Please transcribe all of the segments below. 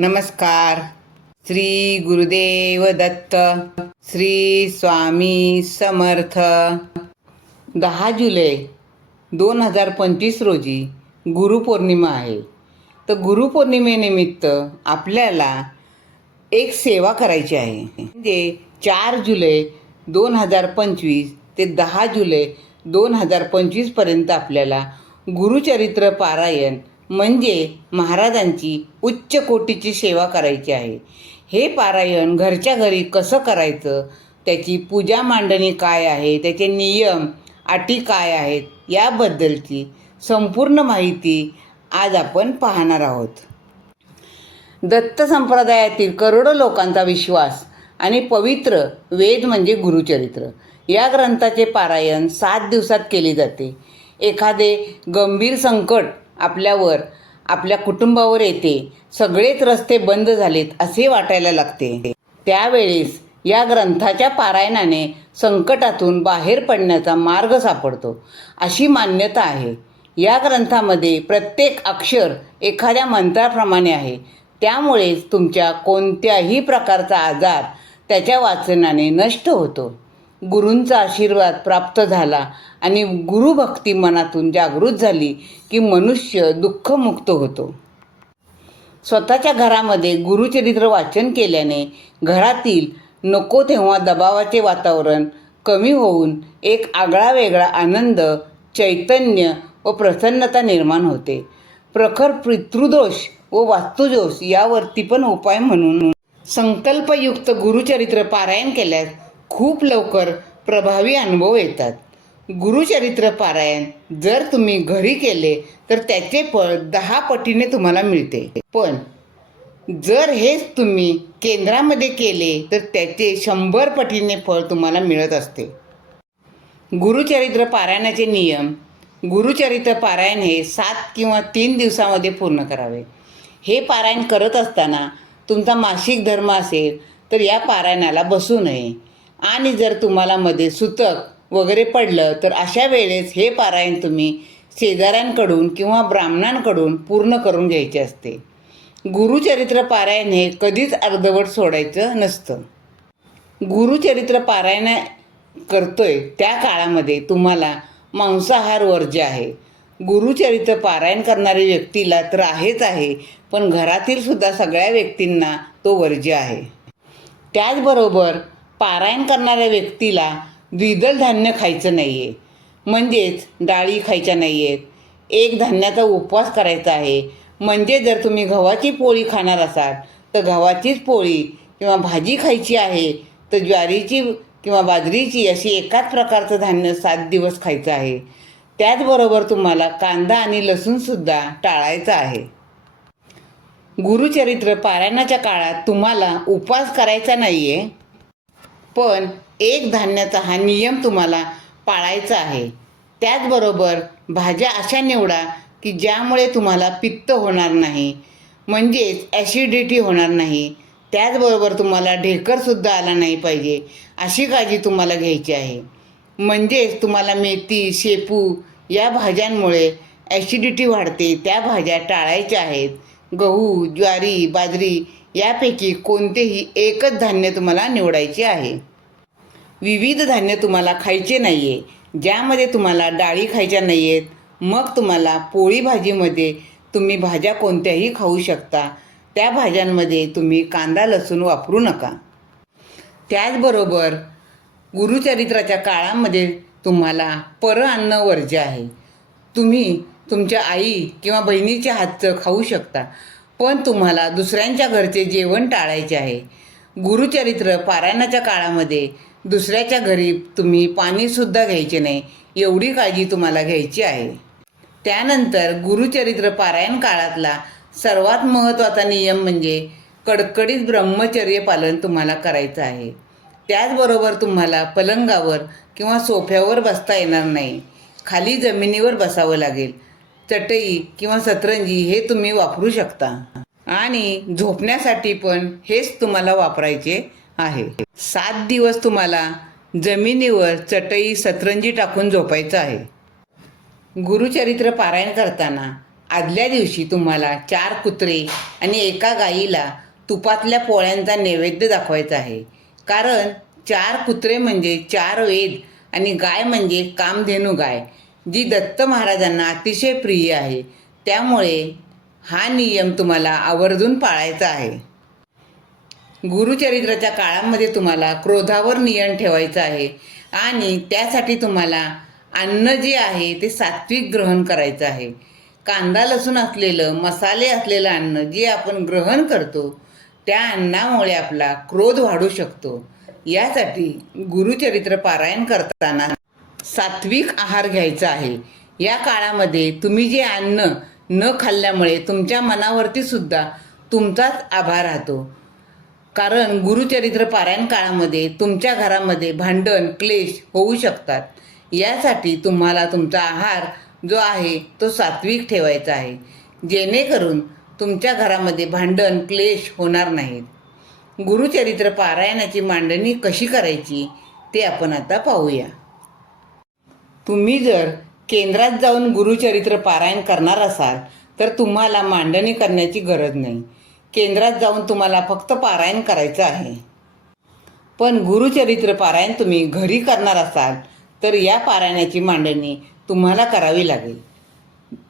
नमस्कार. श्री गुरुदेव दत्त श्री स्वामी समर्थ. दहा जुलै दोन हजार पंचवीस रोजी गुरुपौर्णिमा आहे. तर गुरुपौर्णिमेनिमित्त आपल्याला एक सेवा करायची आहे. म्हणजे चार जुलै दोन हजार पंचवीस ते दहा जुलै दोन हजार पंचवीसपर्यंत आपल्याला गुरुचरित्र पारायण म्हणजे महाराजांची उच्च कोटीची सेवा करायची आहे. हे पारायण घरच्या घरी कसं करायचं? त्याची पूजा मांडणी काय आहे? त्याचे नियम अटी काय आहेत? याबद्दलची संपूर्ण माहिती आज आपण पाहणार आहोत. दत्त संप्रदायातील करोडो लोकांचा विश्वास आणि पवित्र वेद म्हणजे गुरुचरित्र. या ग्रंथाचे पारायण सात दिवसात केले जाते. एखादे गंभीर संकट आपल्यावर आपल्या कुटुंबावर येते. सगळेच रस्ते बंद झालेत असे वाटायला लागते. त्यावेळेस या ग्रंथाच्या पारायणाने संकटातून बाहेर पडण्याचा मार्ग सापडतो. अशी मान्यता आहे. या ग्रंथामध्ये प्रत्येक अक्षर एखाद्या मंत्राप्रमाणे आहे. त्यामुळेच तुमच्या कोणत्याही प्रकारचा आजार त्याच्या वाचनाने नष्ट होतो. गुरूंचा आशीर्वाद प्राप्त झाला आणि गुरुभक्ती मनातून जागृत झाली की मनुष्य दुःखमुक्त होतो. स्वतःच्या घरामध्ये गुरुचरित्र वाचन केल्याने घरातील नको तेव्हा दबावाचे वातावरण कमी होऊन एक आगळा वेगळा आनंद चैतन्य व प्रसन्नता निर्माण होते. प्रखर पितृदोष व वास्तुदोष यावरती पण उपाय म्हणून संकल्पयुक्त गुरुचरित्र पारायण केल्यास खूप लवकर प्रभावी अनुभव येतात. गुरुचरित्र पारायण जर तुम्ही घरी केले तर त्याचे फळ दहा पटीने तुम्हाला मिळते. पण जर हेच तुम्ही केंद्रामध्ये केले तर त्याचे शंभर पटीने फळ तुम्हाला मिळत असते. गुरुचरित्र पारायणाचे नियम गुरुचरित्र पारायण हे सात किंवा तीन दिवसामध्ये पूर्ण करावे. हे पारायण करत असताना तुमचा मासिक धर्म असेल तर या पारायणाला बसू नये. आणि जर तुम्हाला मध्ये सुतक वगैरे पडलं तर अशा वेळेस हे पारायण तुम्ही शेजाऱ्यांकडून किंवा ब्राह्मणांकडून पूर्ण करून घ्यायचे असते. गुरुचरित्र पारायण हे कधीच अर्धवट सोडायचं नसतं. गुरुचरित्र पारायण करतोय त्या काळामध्ये तुम्हाला मांसाहार वर्ज्य आहे. गुरुचरित्र पारायण करणाऱ्या व्यक्तीला तर आहेच आहे पण घरातील सुद्धा सगळ्या व्यक्तींना तो वर्ज्य आहे. त्याचबरोबर पारायण करणाऱ्या व्यक्तीला द्विदल धान्य खायचं नाही आहे म्हणजेच डाळी खायच्या नाही आहेत एक धान्याचा उपवास करायचा आहे. म्हणजे जर तुम्ही गव्हाची पोळी खाणार असाल तर गव्हाचीच पोळी किंवा भाजी खायची आहे तर ज्वारीची किंवा बाजरीची अशी एकाच प्रकारचं धान्य सात दिवस खायचं आहे. त्याचबरोबर तुम्हाला कांदा आणि लसूणसुद्धा टाळायचं आहे. गुरुचरित्र पारायणाच्या काळात तुम्हाला उपवास करायचा नाही आहे पण एक धान्याचा हा नियम तुम्हाला पाळायचा आहे. त्याचबरोबर भाज्या अशा निवडा की ज्यामुळे तुम्हाला पित्त होणार नाही म्हणजेच ॲसिडिटी होणार नाही. त्याचबरोबर तुम्हाला ढेकरसुद्धा आला नाही पाहिजे अशी काळजी तुम्हाला घ्यायची आहे. म्हणजेच तुम्हाला मेथी शेपू या भाज्यांमुळे ॲसिडिटी वाढते. त्या भाज्या टाळायच्या आहेत. गहू ज्वारी बाजरी यापैकी कोणतेही एकच धान्य तुम्हाला निवडायचे आहे. विविध धान्य तुम्हाला खायचे नाही आहे ज्यामध्ये तुम्हाला डाळी खायच्या नाही आहेत मग तुम्हाला पोळी भाजीमध्ये तुम्ही भाज्या कोणत्याही खाऊ शकता त्या भाज्यांमध्ये तुम्ही कांदा लसूण वापरू नका. त्याचबरोबर गुरुचरित्राच्या काळामध्ये तुम्हाला पर अन्न वर्ज्य आहे. तुम्ही तुमच्या आई किंवा बहिणीच्या हातचं खाऊ शकता. पण तुम्हाला दुसऱ्यांच्या घरचे जेवण टाळायचे आहे. गुरुचरित्र पारायणाच्या काळामध्ये दुसऱ्याच्या घरी तुम्ही पाणीसुद्धा घ्यायचे नाही एवढी काळजी तुम्हाला घ्यायची आहे. त्यानंतर गुरुचरित्र पारायण काळातला सर्वात महत्त्वाचा नियम म्हणजे कडकडीत ब्रह्मचर्य पालन तुम्हाला करायचं आहे. त्याचबरोबर तुम्हाला पलंगावर किंवा सोफ्यावर बसता येणार नाही. खाली जमिनीवर बसावं लागेल. चटई किंवा सतरंजी हे तुम्ही वापरू शकता. आणि झोपण्यासाठी पण हेच तुम्हाला वापरायचे आहे. सात दिवस तुम्हाला जमिनीवर चटई सतरंजी टाकून झोपायचं आहे. गुरुचरित्र पारायण करताना आदल्या दिवशी तुम्हाला चार कुत्रे आणि एका गाईला तुपातल्या पोळ्यांचा नैवेद्य दाखवायचा आहे. कारण चार कुत्रे म्हणजे चार वेद आणि गाय म्हणजे कामधेनू गाय. जी दत्त महाराजांना अतिशय प्रिय आहे त्यामुळे हा नियम तुम्हाला आवर्जून पाळायचा आहे. गुरुचरित्राच्या काळामध्ये तुम्हाला क्रोधावर नियम ठेवायचं आहे आणि त्यासाठी तुम्हाला अन्न जे आहे ते सात्विक ग्रहण करायचं आहे. कांदा लसूण असलेलं मसाले असलेलं अन्न जे आपण ग्रहण करतो त्या अन्नामुळे आपला क्रोध वाढू शकतो. यासाठी गुरुचरित्र पारायण करताना सात्विक आहार घ्यायचा आहे. या काळामध्ये तुम्ही जे अन्न न खाल्ल्यामुळे तुमच्या मनावरती सुद्धा तुमचाच आभार राहतो. कारण गुरुचरित्र पारायण काळामध्ये तुमच्या घरामध्ये भांडण क्लेश होऊ शकतात. यासाठी तुम्हाला तुमचा आहार जो आहे तो सात्विक ठेवायचा आहे. जेणेकरून तुमच्या घरामध्ये भांडण क्लेश होणार नाहीत. गुरुचरित्र पारायणाची मांडणी कशी करायची ते आपण आता पाहूया. तुम्ही जर केंद्रात जाऊन गुरुचरित्र पारायण करणार असाल तर तुम्हाला मांडणी करण्याची गरज नाही. केंद्रात जाऊन तुम्हाला फक्त पारायण करायचं आहे. पण गुरुचरित्र पारायण तुम्ही घरी करणार असाल तर या पारायणाची मांडणी तुम्हाला करावी लागेल.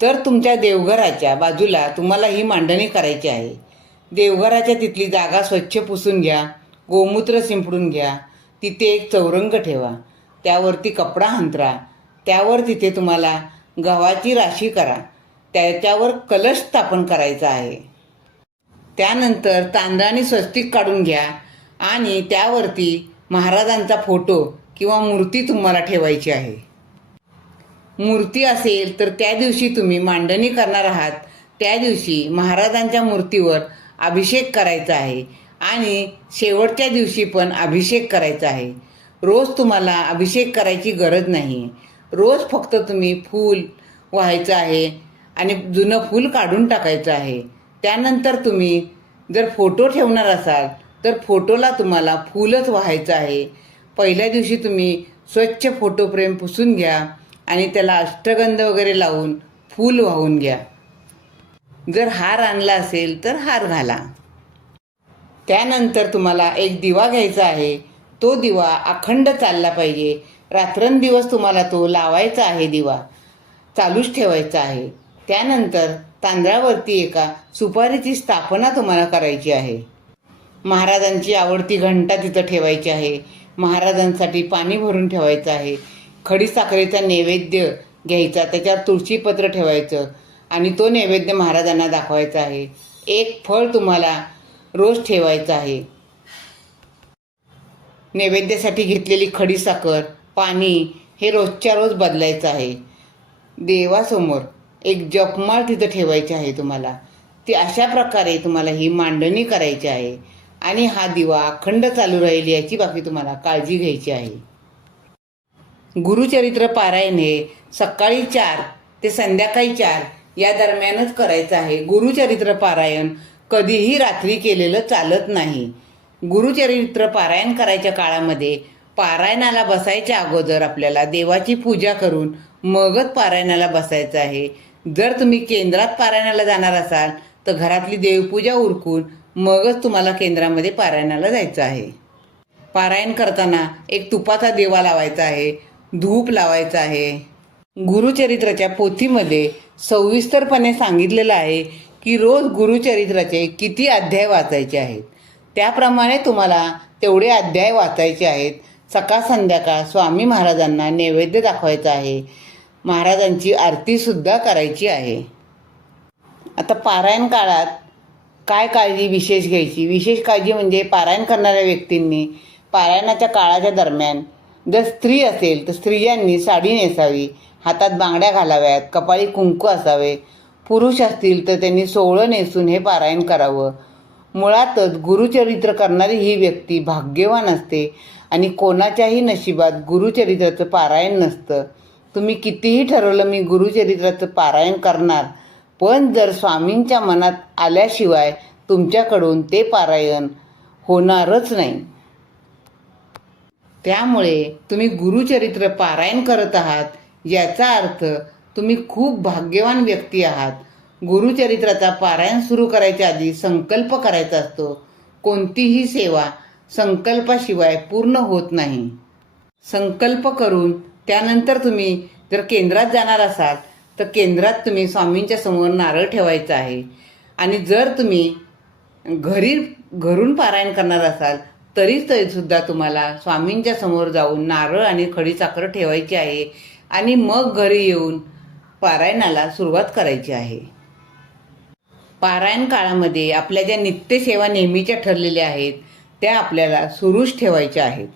तर तुमच्या देवघराच्या बाजूला तुम्हाला ही मांडणी करायची आहे. देवघराच्या तिथली जागा स्वच्छ पुसून घ्या गोमूत्र शिंपडून घ्या तिथे एक चौरंग ठेवा त्यावरती कपडा हंतरा त्यावर तिथे तुम्हाला गव्हाची राशी करा. त्याच्यावर कलश स्थापन करायचा आहे. त्यानंतर तांदळाने स्वस्तिक काढून घ्या. आणि त्यावरती महाराजांचा फोटो किंवा मूर्ती तुम्हाला ठेवायची आहे. मूर्ती असेल तर त्या दिवशी तुम्ही मांडणी करणार आहात. त्या दिवशी महाराजांच्या मूर्तीवर अभिषेक करायचा आहे. आणि शेवटच्या दिवशी पण अभिषेक करायचा आहे. रोज तुम्हाला अभिषेक करायची गरज नाही. रोज फक्त तुम्ही फूल व्हायचं आहे आणि जुनं फूल काढून टाकायचं आहे. त्यानंतर तुम्ही जर फोटो ठेवणार असाल तर फोटोला तुम्हाला फूलच व्हायचं आहे. पहिल्या दिवशी तुम्ही स्वच्छ फोटो फ्रेम पुसून घ्या आणि त्याला अष्टगंध वगैरे लावून फूल वाहून घ्या. जर हार आणला असेल तर हार घाला. त्यानंतर तुम्हाला एक दिवा घ्यायचा आहे. तो दिवा अखंड चालला पाहिजे. रात्रंदिवस तुम्हाला तो लावायचा आहे दिवा. चालूच ठेवायचा आहे. त्यानंतर तांदळावरती एका सुपारीची स्थापना तुम्हाला करायची आहे. महाराजांची आवडती घंटा तिथं ठेवायची आहे. महाराजांसाठी पाणी भरून ठेवायचं आहे. खडीसाखरेचा नैवेद्य घ्यायचा त्याच्यावर तुळशीपत्र ठेवायचं आणि तो नैवेद्य महाराजांना दाखवायचा आहे. एक फळ तुम्हाला रोज ठेवायचं आहे. नैवेद्यासाठी घेतलेली खडीसाखर पाणी हे रोजच्या रोज बदलायचं आहे. देवासमोर एक जपमाळ तिथं ठेवायची आहे तुम्हाला. ती अशा प्रकारे तुम्हाला ही मांडणी करायची आहे. आणि हा दिवा अखंड चालू राहील याची बाकी तुम्हाला काळजी घ्यायची आहे. गुरुचरित्र पारायण हे सकाळी चार ते संध्याकाळी चार या दरम्यानच करायचं आहे. गुरुचरित्र पारायण कधीही रात्री केलेलं चालत नाही. गुरुचरित्र पारायण करायच्या काळामध्ये पारायणाला बसायच्या अगोदर आपल्याला देवाची पूजा करून मगच पारायणाला बसायचं आहे. जर तुम्ही केंद्रात पारायणाला जाणार असाल तर घरातली देवपूजा उरकून मगच तुम्हाला केंद्रामध्ये पारायणाला जायचं आहे. पारायण करताना एक तुपाचा देवा लावायचा आहे धूप लावायचा आहे. गुरुचरित्राच्या पोथीमध्ये सविस्तरपणे सांगितलेलं आहे की रोज गुरुचरित्राचे किती अध्याय वाचायचे आहेत. त्याप्रमाणे तुम्हाला तेवढे अध्याय वाचायचे आहेत. सकाळ संध्याकाळ स्वामी महाराजांना नैवेद्य दाखवायचा आहे. महाराजांची आरतीसुद्धा करायची आहे. आता पारायण काळात काय काळजी विशेष घ्यायची? विशेष काळजी म्हणजे पारायण करणाऱ्या व्यक्तींनी पारायणाच्या काळाच्या दरम्यान जर स्त्री असेल तर स्त्रियांनी साडी नेसावी हातात बांगड्या घालाव्यात कपाळी कुंकू असावे. पुरुष असतील तर त्यांनी सोहळं नेसून हे पारायण करावं. मुळातच गुरुचरित्र करणारी ही व्यक्ती भाग्यवान असते. आणि कोणाच्याही नशिबात गुरुचरित्राचं पारायण नसतं. तुम्ही कितीही ठरवलं मी गुरुचरित्राचं पारायण करणार पण जर स्वामींच्या मनात आल्याशिवाय तुमच्याकडून ते पारायण होणारच नाही. त्यामुळे तुम्ही गुरुचरित्र पारायण करत आहात याचा अर्थ तुम्ही खूप भाग्यवान व्यक्ती आहात. गुरुचरित्राचा पारायण सुरू करायच्या आधी संकल्प करायचा असतो. कोणतीही सेवा संकल्पाशिवाय पूर्ण होत नाही. संकल्प करून त्यानंतर तुम्ही जर केंद्रात जाणार असाल तर केंद्रात तुम्ही स्वामींच्या समोर नारळ ठेवायचा आहे. आणि जर तुम्ही घरी घरून पारायण करणार असाल तरी सुद्धा तुम्हाला स्वामींच्या समोर जाऊन नारळ आणि खडीसाखर ठेवायची आहे आणि मग घरी येऊन पारायणाला सुरुवात करायची आहे. पारायण काळामध्ये आपल्या ज्या नित्यसेवा नेहमीच्या ठरलेल्या आहेत त्या आपल्याला सुरूच ठेवायच्या आहेत.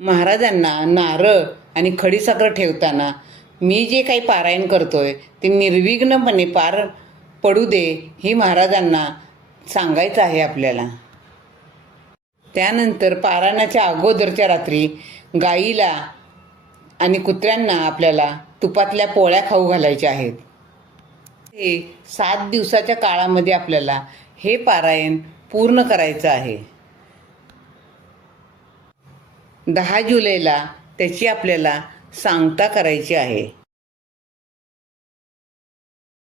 महाराजांना नारळ आणि खडीसाखर ठेवताना मी जे काही पारायण करतोय ते निर्विघ्नपणे पार पडू दे ही महाराजांना सांगायचं आहे आपल्याला. त्यानंतर पारायणाच्या अगोदरच्या रात्री गाईला आणि कुत्र्यांना आपल्याला तुपातल्या पोळ्या खाऊ घालायच्या आहेत. हे सात दिवसाच्या काळामध्ये आपल्याला हे पारायण पूर्ण करायचं आहे. दहा जुलैला त्याची आपल्याला सांगता करायची आहे.